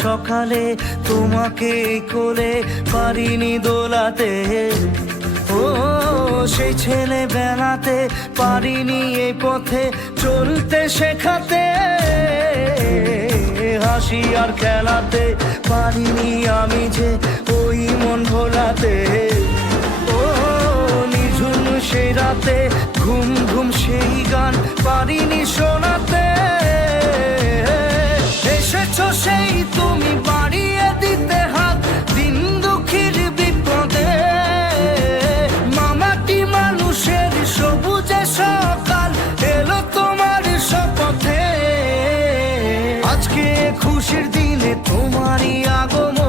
সকালে তোমাকে কোলে পারিনি দোলাতে, ও সেই ছেলেবেলাতে পারিনি এই পথে চলতে শেখাতে, হাসি আর খেলাতে পারিনি আমি যে ওই মন ভোলাতে, ও নিঝুম সেই রাতে ঘুম ঘুম সেই গান পারিনি শোনাতে। এসেছো সেই তুমি বাড়িয়ে দিতে হাত দিন দুঃখীর বিপদে, মামাটি মানুষের সবুজে সকাল এলো তোমার শপথে। আজকে খুশির দিনে তোমারই আগমন